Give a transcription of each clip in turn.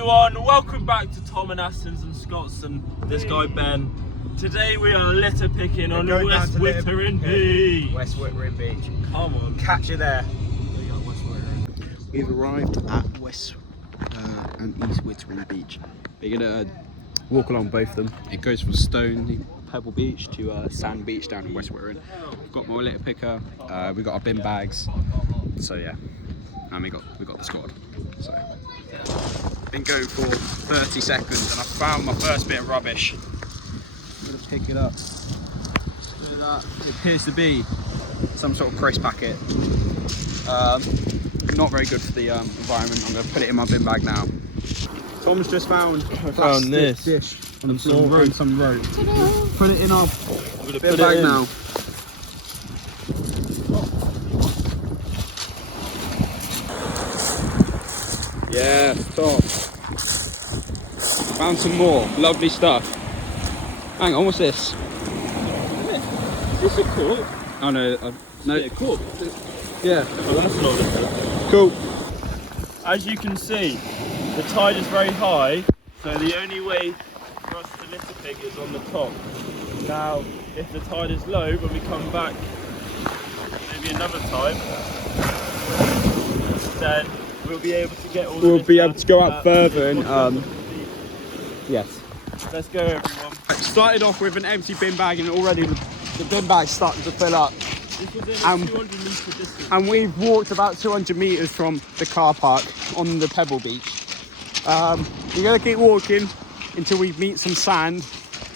everyone, welcome back to Tom and Astons and Scots and this guy Ben. Today we are litter picking on West Wittering Beach. West Wittering Beach. Come on. Catch you there. We've arrived at West and East Wittering Beach. We're gonna walk along both of them. It goes from Stone Pebble Beach to Sand Beach down in West Wittering. We've got my litter picker. We got our bin bags. So yeah, and we got the squad. So been going for 30 seconds and I found my first bit of rubbish. I'm gonna pick it up. Look at that. It appears to be some sort of crisp packet. Not very good for the environment. I'm going to put it in my bin bag now. Tom's just found a plastic this dish and some rope. Put it in our bin bag now. Yeah, top. Found some more lovely stuff. Hang on, what's this? Is this a cork? Oh no, no. Yeah, cork. Yeah. Oh, that's not litter. Cool. As you can see, the tide is very high, so the only way for us to litter pick is on the top. Now, if the tide is low, when we come back maybe another time, then we'll be able to get all the We'll be litter able to go out further and yes. Let's go, everyone. Started off with an empty bin bag and already the bin bag's starting to fill up. This was in a 200 metre distance. And we've walked about 200 metres from the car park on the Pebble Beach. We're going to keep walking until we meet some sand,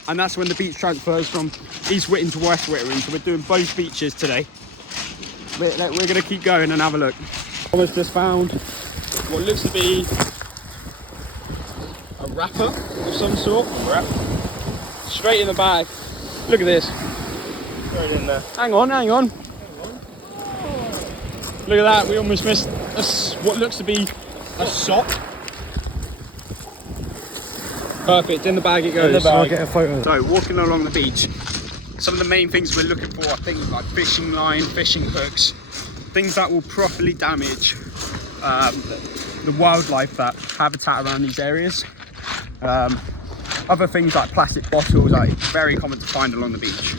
and that's when the beach transfers from East Wittering to West Wittering. So we're doing both beaches today. We're going to keep going and have a look. Thomas just found what looks to be a wrapper of some sort. Straight in the bag. Look at this. Throw it in there. Hang on. Look at that, we almost missed what looks to be a sock. Perfect, in the bag it goes. In the bag. I'll get a photo. So, walking along the beach, some of the main things we're looking for are things like fishing line, fishing hooks, things that will properly damage the wildlife that habitat around these areas. Other things like plastic bottles are very common to find along the beach.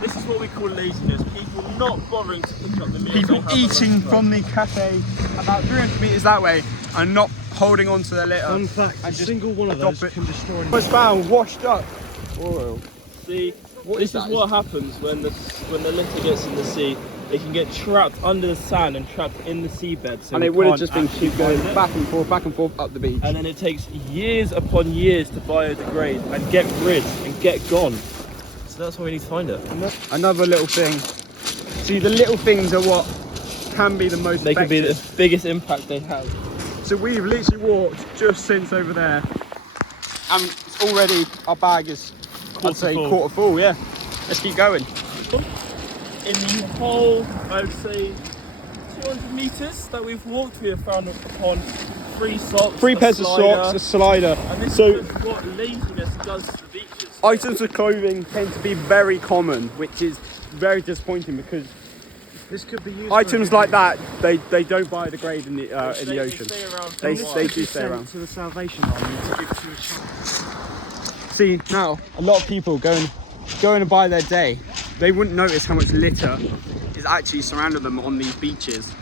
This is what we call laziness. People not bothering to pick up the meals. People they have eating along the from the cafe about 300 metres that way and not holding on to their litter. Fun fact, and a just single one of drop those it. can destroy Was found washed up oil. See, Is this is that? what happens when the litter gets in the sea. It can get trapped under the sand and trapped in the seabed. So And we it would have can't just been actually keep going find it. back and forth up the beach. And then it takes years upon years to biodegrade and get rid and get gone. So that's why we need to find it. Another little thing. See, the little things are what can be the most They could be effective. the biggest impact they have. So we've literally walked just since over there, and already our bag is, I'd say, full. quarter full. Yeah, let's keep going. In the whole, I would say, 200 metres that we've walked, we have found upon 3 socks, 3 a pairs of slider, socks, a slider. and this So is what laziness does to the beaches. items of clothing tend to be very common, which is very disappointing because This could be used items like that they don't biodegrade in the They ocean. stay around for They a while. stay do stay around. to the Salvation Army to give to a child. See, now a lot of people going to buy their day, they wouldn't notice how much litter is actually surrounding them on these beaches.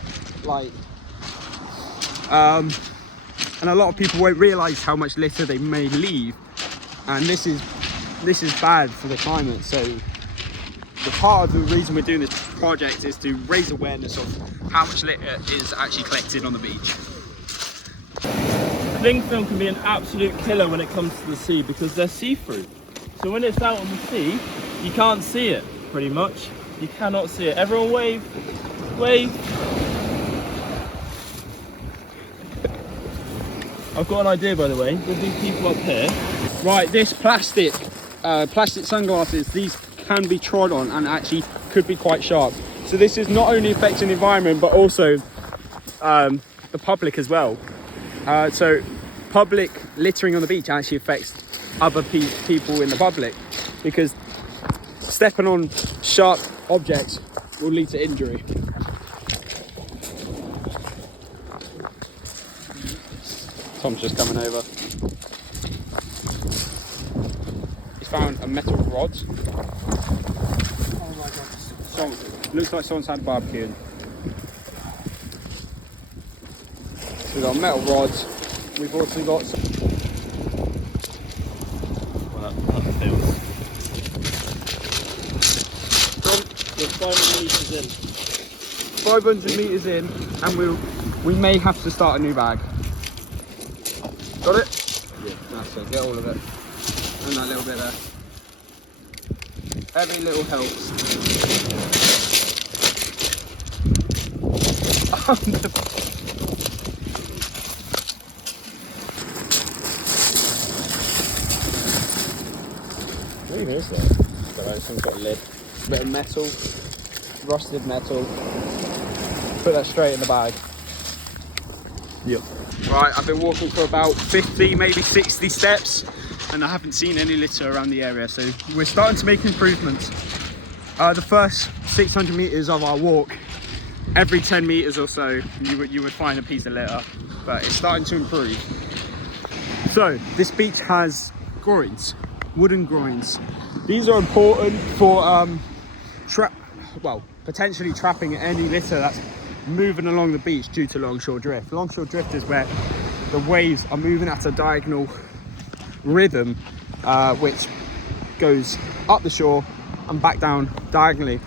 Like, and a lot of people won't realise how much litter they may leave, and this is bad for the climate. So, the part of the reason we're doing this project is to raise awareness of how much litter is actually collected on the beach. Cling film can be an absolute killer when it comes to the sea because they're see-through. So when it's out on the sea, you can't see it, pretty much. You cannot see it. Everyone wave. Wave. I've got an idea, by the way. There's these people up here. Right, this plastic sunglasses, these can be trod on and actually could be quite sharp. So this is not only affecting the environment, but also the public as well. So public littering on the beach actually affects other people in the public, because stepping on sharp objects will lead to injury. Tom's just coming over. He's found a metal rod. Oh my god. So, looks like someone's had a barbecue. So we've got metal rods. We've also got some. Well, that feels. We're 500 metres in. 500 metres in, and we may have to start a new bag. Got it? Yeah. That's it, get all of it. And that little bit there. Every little helps. Who is that? Some sort of lid. Bit of metal, rusted metal. Put that straight in the bag. Yep. Right, I've been walking for about 50, maybe 60 steps, and I haven't seen any litter around the area, so we're starting to make improvements. The first 600 metres of our walk, every 10 metres or so, you would find a piece of litter, but it's starting to improve. So, this beach has groins, wooden groins. These are important for potentially trapping any litter that's moving along the beach due to longshore drift. Longshore drift is where the waves are moving at a diagonal rhythm, which goes up the shore and back down diagonally.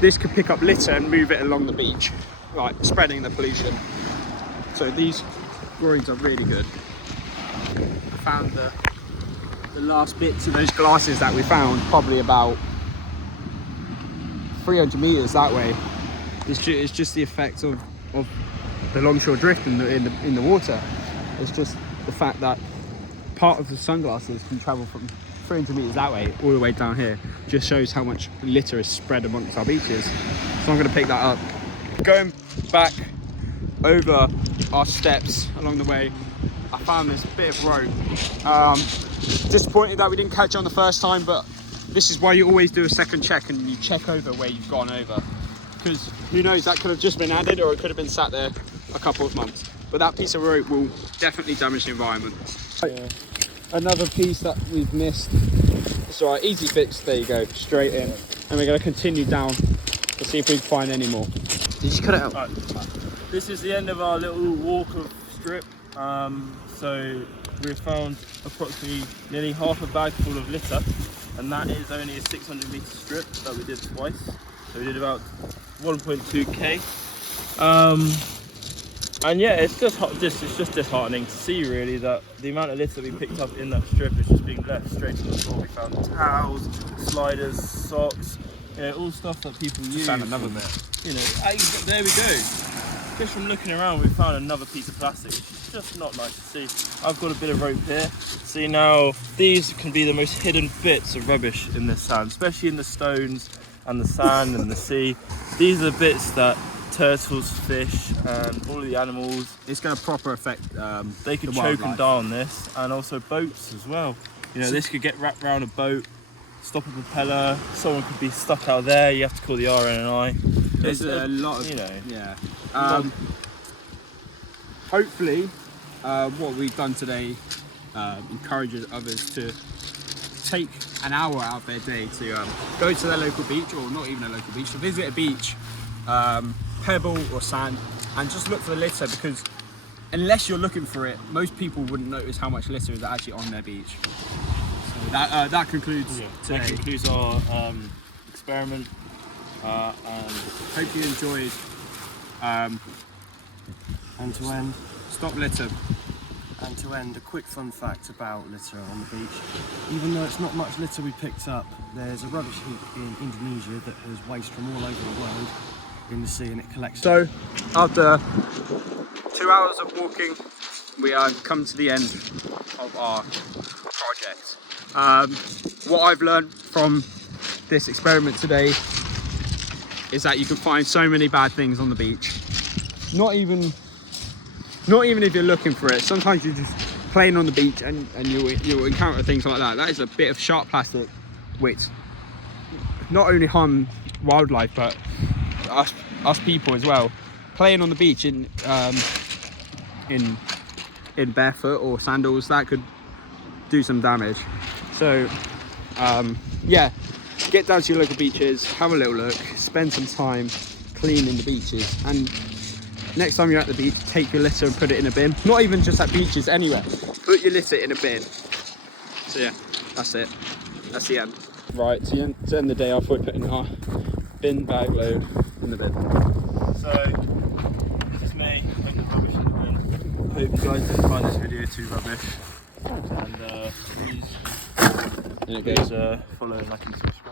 This could pick up litter and move it along the beach, like spreading the pollution. So these groins are really good. I found the last bits of those glasses that we found, probably about 300 metres that way. It's just the effect of the longshore drift in the water. It's just the fact that part of the sunglasses can travel from 300 metres that way all the way down here. Just shows how much litter is spread amongst our beaches. So I'm going to pick that up. Going back over our steps along the way, I found this bit of rope. Disappointed that we didn't catch on the first time, but this is why you always do a second check and you check over where you've gone over. Because who knows, that could have just been added or it could have been sat there a couple of months. But that piece of rope will definitely damage the environment. Yeah. Another piece that we've missed. It's alright, easy fix, there you go, straight in. And we're going to continue down to see if we can find any more. Did you cut it out? Right. This is the end of our little walk of strip. So we've found approximately nearly half a bag full of litter. And that is only a 600 metre strip that we did twice. So we did about 1.2k. And yeah, it's just disheartening to see really that the amount of litter we picked up in that strip is just being left straight on the floor. We found towels, sliders, socks, all stuff that people use. Found another bit. You know, there we go. Just from looking around, we found another piece of plastic, which is just not nice to see. I've got a bit of rope here. See now, these can be the most hidden bits of rubbish in this sand, especially in the stones and the sand and the sea. These are the bits that turtles, fish, and all of the animals. It's going to proper affect they could the choke wildlife. and die on this, and also boats as well. You know, this could get wrapped around a boat, stop a propeller. Someone could be stuck out there. You have to call the RNI. There's a lot of, you know. yeah. Hopefully, what we've done today encourages others to take an hour out of their day to go to their local beach, or not even a local beach, to visit a beach, pebble or sand, and just look for the litter, because unless you're looking for it, most people wouldn't notice how much litter is actually on their beach. So that concludes today. That concludes our experiment, and Hope you enjoyed. And to end, Stop litter. and to end, a quick fun fact about litter on the beach. Even though it's not much litter we picked up, there's a rubbish heap in Indonesia that has waste from all over the world in the sea, and it collects. So, after 2 hours of walking, we come to the end of our project. What I've learned from this experiment today is that you can find so many bad things on the beach. Not even if you're looking for it. Sometimes you're just playing on the beach and you'll encounter things like that. That is a bit of sharp plastic, which not only harm wildlife but us people as well. Playing on the beach in in barefoot or sandals, that could do some damage. So yeah, get down to your local beaches, have a little look, spend some time cleaning the beaches, and next time you're at the beach, take your litter and put it in a bin. Not even just at beaches, anywhere. Put your litter in a bin. So yeah, that's it. That's the end. Right, to end the day off, we're putting our bin bag load in the bin. So, this is me putting the rubbish in the bin. I hope you guys didn't find this video too rubbish. And please And it goes. follow, like, and subscribe.